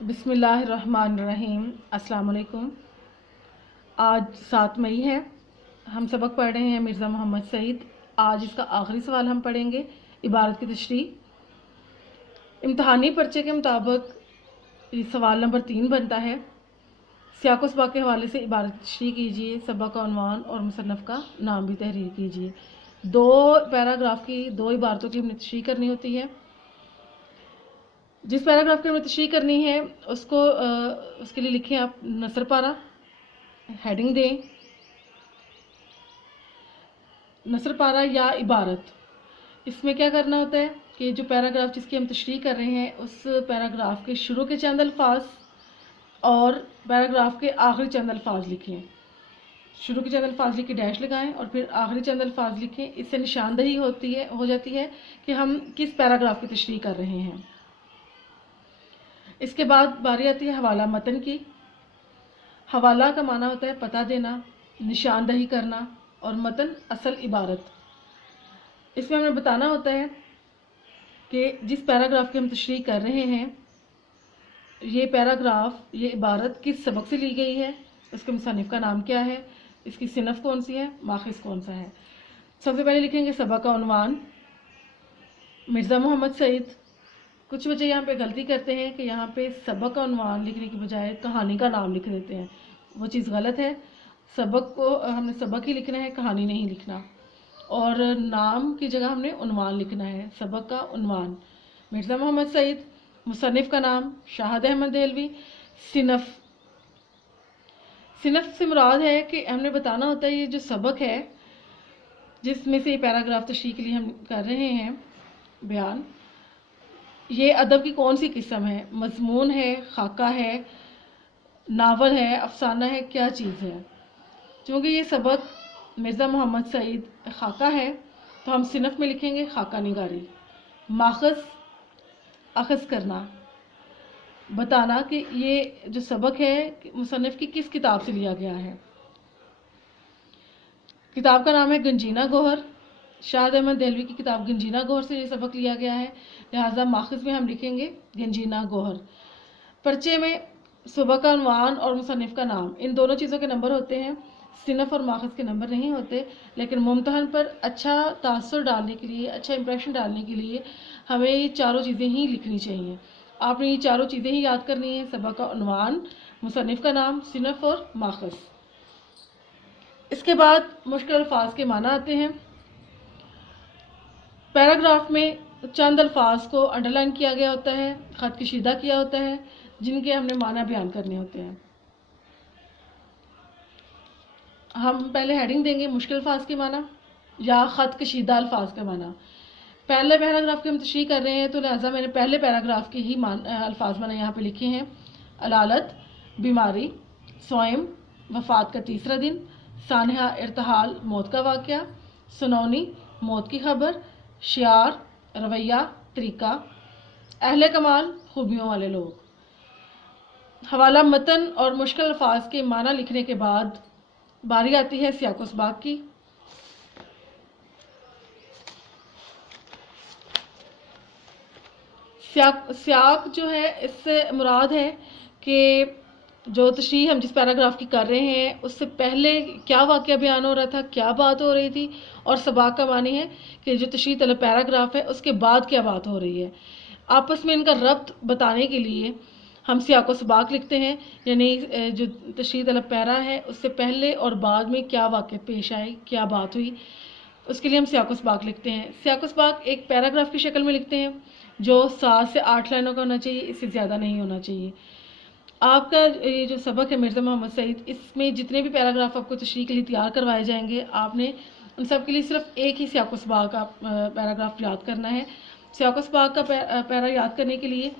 بسم اللہ الرحمن الرحیم۔ السلام علیکم۔ آج 7 مئی ہے۔ ہم سبق پڑھ رہے ہیں مرزا محمد سعید۔ آج اس کا آخری سوال ہم پڑھیں گے، عبارت کی تشریح۔ امتحانی پرچے کے مطابق سوال نمبر 3 بنتا ہے، سیاق و سباق کے حوالے سے عبارت کی تشریح کیجیے، سبق کا عنوان اور مصنف کا نام بھی تحریر کیجیے۔ 2 پیراگراف کی 2 عبارتوں کی ہم نے تشریح کرنی ہوتی ہے۔ جس پیراگراف کی ہمیں تشریح کرنی ہے اس کے لیے لکھیں آپ نثر پارہ، ہیڈنگ دیں نثر پارہ یا عبارت۔ اس میں کیا کرنا ہوتا ہے کہ جو پیراگراف جس کی ہم تشریح کر رہے ہیں اس پیراگراف کے شروع کے چند الفاظ اور پیراگراف کے آخری چند الفاظ لکھیں۔ شروع کے چند الفاظ لکھ کے ڈیش لگائیں اور پھر آخری چند الفاظ لکھیں۔ اس سے نشاندہی ہو جاتی ہے کہ ہم کس پیراگراف کی تشریح کر رہے ہیں۔ اس کے بعد باری آتی ہے حوالہ متن کی۔ حوالہ کا معنی ہوتا ہے پتہ دینا، نشاندہی کرنا، اور متن اصل عبارت۔ اس میں ہمیں بتانا ہوتا ہے کہ جس پیراگراف کی ہم تشریح کر رہے ہیں یہ پیراگراف، یہ عبارت کس سبق سے لی گئی ہے، اس کے مصنف کا نام کیا ہے، اس کی صنف کون سی ہے، ماخذ کون سا ہے۔ سب سے پہلے لکھیں گے سبق کا عنوان، مرزا محمد سعید۔ کچھ بچے یہاں پہ غلطی کرتے ہیں کہ یہاں پہ سبق کا عنوان لکھنے کی بجائے کہانی کا نام لکھ دیتے ہیں، وہ چیز غلط ہے۔ سبق کو ہم نے سبق ہی لکھنا ہے، کہانی نہیں لکھنا، اور نام کی جگہ ہم نے عنوان لکھنا ہے، سبق کا عنوان مرزا محمد سعید، مصنف کا نام شاہد احمد دہلوی۔ صنف سے مراد ہے کہ ہم نے بتانا ہوتا ہے یہ جو سبق ہے جس میں سے یہ پیراگراف تشریح کے لیے ہم کر رہے ہیں بیان، یہ ادب کی کون سی قسم ہے، مضمون ہے، خاکہ ہے، ناول ہے، افسانہ ہے، کیا چیز ہے۔ چونکہ یہ سبق مرزا محمد سعید خاکہ ہے تو ہم صنف میں لکھیں گے خاکہ نگاری۔ ماخذ، اخذ کرنا، بتانا کہ یہ جو سبق ہے مصنف کی کس کتاب سے لیا گیا ہے۔ کتاب کا نام ہے گنجینہ گوہر، شاہد احمد دہلوی کی کتاب گنجینہ گوہر سے یہ سبق لیا گیا ہے، لہٰذا ماخذ میں ہم لکھیں گے گنجینہ گوہر۔ پرچے میں سبق کا عنوان اور مصنف کا نام، ان دونوں چیزوں کے نمبر ہوتے ہیں، صنف اور ماخذ کے نمبر نہیں ہوتے، لیکن ممتحن پر اچھا تاثر ڈالنے کے لیے، اچھا امپریشن ڈالنے کے لیے ہمیں یہ چاروں چیزیں ہی لکھنی چاہیے۔ آپ نے یہ چاروں چیزیں ہی یاد کرنی ہیں، سبق کا عنوان، مصنف کا نام، صنف اور ماخذ۔ اس کے بعد مشکل الفاظ کے معنی آتے ہیں۔ پیراگراف میں چند الفاظ کو انڈرلائن کیا گیا ہوتا ہے، خط کشیدہ کیا ہوتا ہے، جن کے ہم نے معنی بیان کرنے ہوتے ہیں۔ ہم پہلے ہیڈنگ دیں گے مشکل الفاظ کے معنی یا خط کشیدہ الفاظ کا معنی۔ پہلے پیراگراف کی ہم تشریح کر رہے ہیں تو لہٰذا میں نے پہلے پیراگراف کے ہی الفاظ میں نے یہاں پہ لکھے ہیں۔ علالت، بیماری، سوئم، وفات کا تیسرا دن، سانحہ ارتحال، موت کا واقعہ، سنونی، موت کی خبر، شعار، رویہ، طریقہ، اہل کمال، خوبیوں والے لوگ۔ حوالہ متن اور مشکل الفاظ کے معنی لکھنے کے بعد باری آتی ہے سیاق و سباق کی۔ سیاق جو ہے اس سے مراد ہے کہ جو تشریح ہم جس پیراگراف کی کر رہے ہیں اس سے پہلے کیا واقعہ بیان ہو رہا تھا، کیا بات ہو رہی تھی، اور سباق کا معنی ہے کہ جو تشریح طلب پیراگراف ہے اس کے بعد کیا بات ہو رہی ہے۔ آپس میں ان کا ربط بتانے کے لیے ہم سیاق و سباق لکھتے ہیں، یعنی جو تشریح طلب پیرا ہے اس سے پہلے اور بعد میں کیا واقعہ پیش آئے، کیا بات ہوئی، اس کے لیے ہم سیاق و سباق لکھتے ہیں۔ سیاق و سباق ایک پیراگراف کی شکل میں لکھتے ہیں جو 7 سے 8 لائنوں کا ہونا چاہیے، اس سے زیادہ نہیں ہونا چاہیے۔ آپ کا یہ جو سبق ہے مرزا محمد سعید، اس میں جتنے بھی پیراگراف آپ کو تشریح کے لیے تیار کروائے جائیں گے آپ نے ان سب کے لیے صرف ایک ہی سیاق و سباق کا پیراگراف یاد کرنا ہے۔ سیاق و سباق کا پیرا یاد کرنے کے لیے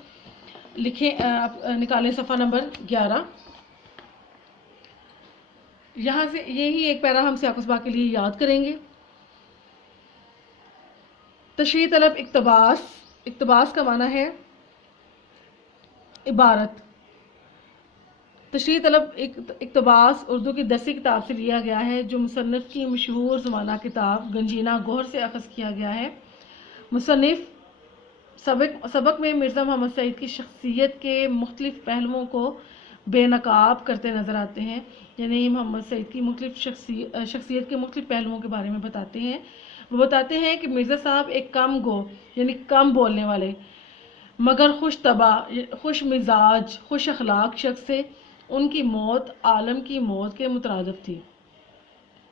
لکھیں، آپ نکالیں صفحہ نمبر 11۔ یہاں سے یہی ایک پیرا ہم سیاق و سباق کے لیے یاد کریں گے۔ تشریح طلب اقتباس، اقتباس کا معنی ہے عبارت۔ تشریح طلب اقتباس اردو کی 10ویں کتاب سے لیا گیا ہے جو مصنف کی مشہور زمانہ کتاب گنجینہ گوہر سے اخذ کیا گیا ہے۔ مصنف سبق میں مرزا محمد سعید کی شخصیت کے مختلف پہلوؤں کو بے نقاب کرتے نظر آتے ہیں، یعنی محمد سعید کی مختلف شخصیت کے مختلف پہلوؤں کے بارے میں بتاتے ہیں۔ وہ بتاتے ہیں کہ مرزا صاحب ایک کم گو یعنی کم بولنے والے مگر خوش طبع، خوش مزاج، خوش اخلاق شخص سے ان کی موت عالم کی موت کے مترادف تھی۔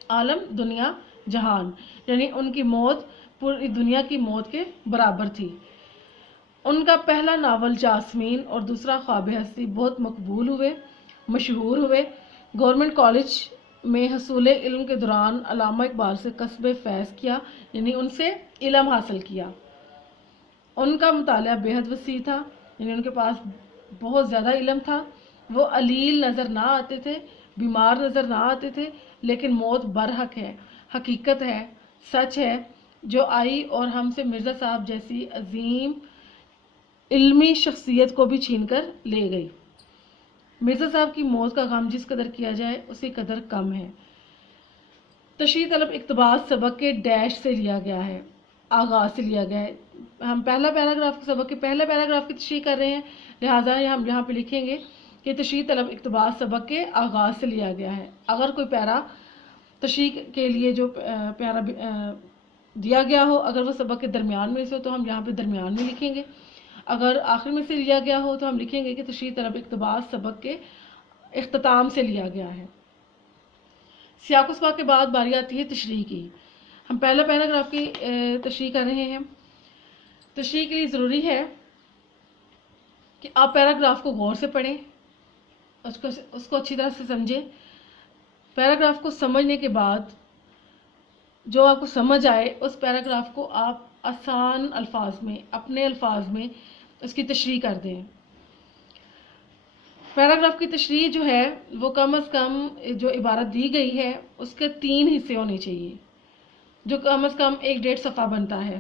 عالم دنیا جہان، یعنی ان کی موت پوری دنیا کی موت کے برابر تھی۔ ان کا پہلا ناول جاسمین اور دوسرا خواب ہستی بہت مقبول ہوئے، مشہور ہوئے۔ گورنمنٹ کالج میں حصول علم کے دوران علامہ اقبال سے کسب فیض کیا، یعنی ان سے علم حاصل کیا۔ ان کا مطالعہ بے حد وسیع تھا، یعنی ان کے پاس بہت زیادہ علم تھا۔ وہ علیل نظر نہ آتے تھے، بیمار نظر نہ آتے تھے، لیکن موت برحق ہے، حقیقت ہے، سچ ہے جو آئی اور ہم سے مرزا صاحب جیسی عظیم علمی شخصیت کو بھی چھین کر لے گئی۔ مرزا صاحب کی موت کا غم جس قدر کیا جائے اسی قدر کم ہے۔ تشریح طلب اقتباس سبق کے ڈیش سے لیا گیا ہے، آغاز سے لیا گیا ہے۔ ہم پہلا پیراگراف سبق کے پہلے پیراگراف کی تشریح کر رہے ہیں، لہٰذا ہم یہاں پہ لکھیں گے کہ تشریح طلب اقتباس سبق کے آغاز سے لیا گیا ہے۔ اگر کوئی پیرا تشریح کے لیے جو پیرا دیا گیا ہو، اگر وہ سبق کے درمیان میں سے ہو تو ہم یہاں پہ درمیان میں لکھیں گے، اگر آخر میں سے لیا گیا ہو تو ہم لکھیں گے کہ تشریح طلب اقتباس سبق کے اختتام سے لیا گیا ہے۔ سیاق و سباق کے بعد باری آتی ہے تشریح کی۔ ہم پہلا پیراگراف کی تشریح کر رہے ہیں۔ تشریح کے لیے ضروری ہے کہ آپ پیراگراف کو غور سے پڑھیں، اس کو اچھی طرح سے سمجھیں۔ پیراگراف کو سمجھنے کے بعد جو آپ کو سمجھ آئے اس پیراگراف کو آپ آسان الفاظ میں، اپنے الفاظ میں اس کی تشریح کر دیں۔ پیراگراف کی تشریح جو ہے وہ کم از کم جو عبارت دی گئی ہے اس کے 3 حصے ہونے چاہیے، جو کم از کم 1.5 صفحہ بنتا ہے۔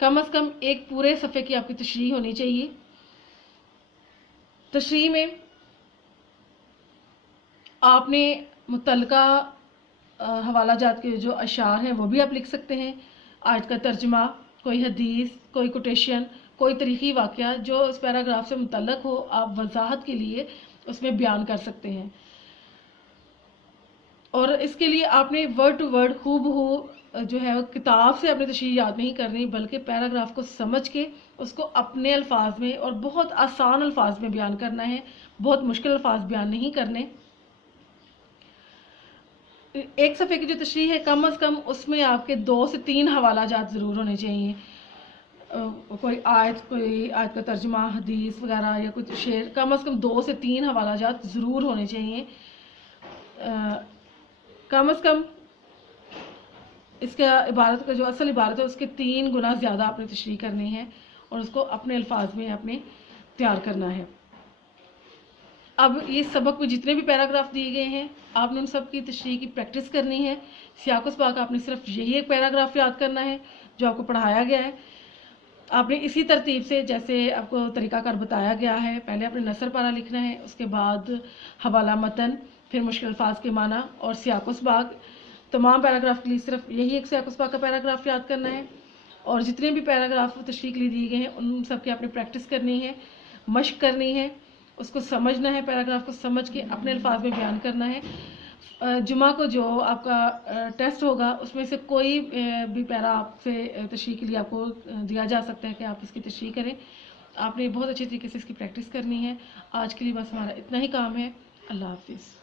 کم از کم ایک پورے صفحے کی آپ کی تشریح ہونی چاہیے۔ تشریح میں آپ نے متعلقہ حوالہ جات کے جو اشعار ہیں وہ بھی آپ لکھ سکتے ہیں، آیت کا ترجمہ، کوئی حدیث، کوئی کوٹیشن، کوئی تاریخی واقعہ جو اس پیراگراف سے متعلق ہو، آپ وضاحت کے لیے اس میں بیان کر سکتے ہیں۔ اور اس کے لیے آپ نے ورڈ ٹو ورڈ جو ہے کتاب سے اپنی تشریح یاد نہیں کرنی، بلکہ پیراگراف کو سمجھ کے اس کو اپنے الفاظ میں اور بہت آسان الفاظ میں بیان کرنا ہے، بہت مشکل الفاظ بیان نہیں کرنے۔ ایک صفحے کی جو تشریح ہے کم از کم اس میں آپ کے 2 سے 3 حوالہ جات ضرور ہونے چاہیے، کوئی آیت کا ترجمہ، حدیث وغیرہ یا کچھ شعر، کم از کم 2 سے 3 حوالہ جات ضرور ہونے چاہیے۔ کم از کم اس کا عبارت کا جو اصل عبارت ہے اس کے 3 گنا زیادہ آپ نے تشریح کرنی ہے اور اس کو اپنے الفاظ میں آپ نے تیار کرنا ہے۔ اب یہ سبق میں جتنے بھی پیراگراف دیے گئے ہیں آپ نے ان سب کی تشریح کی پریکٹس کرنی ہے۔ سیاق و سباق آپ نے صرف یہی ایک پیراگراف یاد کرنا ہے جو آپ کو پڑھایا گیا ہے۔ آپ نے اسی ترتیب سے جیسے آپ کو طریقہ کار بتایا گیا ہے، پہلے آپ نے نثر پارہ لکھنا ہے، اس کے بعد حوالہ متن، پھر مشکل الفاظ کے معنی اور سیاق و سباق۔ تمام پیراگراف کے لیے صرف یہی ایک سیاق و سباق کا پیراگراف یاد کرنا ہے، اور جتنے بھی پیراگراف تشریح کے لیے دیے گئے ہیں ان سب کی آپ نے پریکٹس کرنی ہے، مشق کرنی ہے، اس کو سمجھنا ہے، پیراگراف کو سمجھ کے اپنے الفاظ میں بیان کرنا ہے۔ جمعہ کو جو آپ کا ٹیسٹ ہوگا اس میں سے کوئی بھی پیرا آپ سے تشریح کے لیے آپ کو دیا جا سکتا ہے کہ آپ اس کی تشریح کریں۔ آپ نے بہت اچھی طریقے سے اس کی پریکٹس کرنی ہے۔ آج کے لیے بس ہمارا اتنا ہی کام ہے۔ اللہ حافظ۔